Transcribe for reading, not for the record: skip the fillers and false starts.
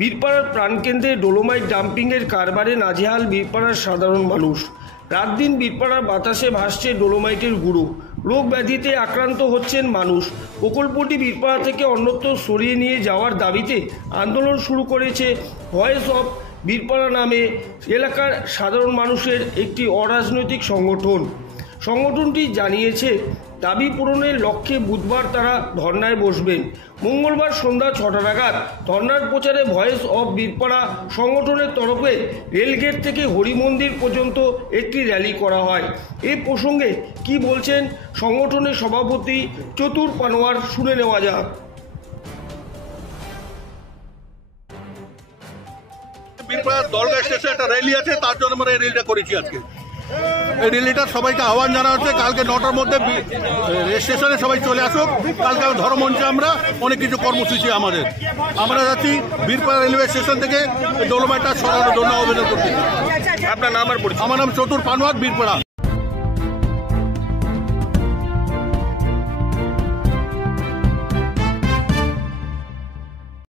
বীরপাড়ার প্রাণকেন্দ্রে dolomite ডাম্পিংয়ের কারবারে নাজেহাল বীরপাড়ার সাধারণ মানুষ। রাত দিন বীরপাড়ার বাতাসে ভাসছে ডোলোমাইটের গুঁড়ো। রোগ ব্যাধিতে আক্রান্ত হচ্ছেন মানুষ। প্রকল্পটি বীরপাড়া থেকে অন্যত্র সরিয়ে নিয়ে যাওয়ার দাবিতে আন্দোলন শুরু করেছে ভয়েস অফ বীরপাড়া নামে এলাকার সাধারণ মানুষের একটি অরাজনৈতিক সংগঠন। সংগঠনটি জানিয়েছে দাবি পূরণের লক্ষ্যে বুধবার তারা ধর্নায় বসবেন। মঙ্গলবার সন্ধ্যা ৬টা নাগাদ ধর্নার প্রচারে ভয়েস অফ বীরপাড়া সংগঠনের তরফে রেলগেট থেকে হরিমন্দির পর্যন্ত একটি র্যালি করা হয়। এ প্রসঙ্গে কি বলছেন সংগঠনের সভাপতি চতুর পানোয়ার, শুনে নেওয়া যাক। বীরপাড়া দলগা স্টেশনে একটা র্যালি আছে, তার জন্য আমরা এই র্যালিটা করেছি। আজকে এই র্যালিটা সবাইকে আহ্বান জানা হচ্ছে, কালকে 9টার মধ্যে স্টেশনে সবাই চলে আসুক। কালকে ধর্মমঞ্চে আমরা অনেক কিছু কর্মসূচি আমরা যাচ্ছি বীরপাড়া রেলওয়ে স্টেশন থেকে ডোলোমাইটটা সরানোর জন্য আবেদন করছি। আপনার নাম আর পরিচয়? আমার নাম চতুর পানোয়ার, বীরপাড়া।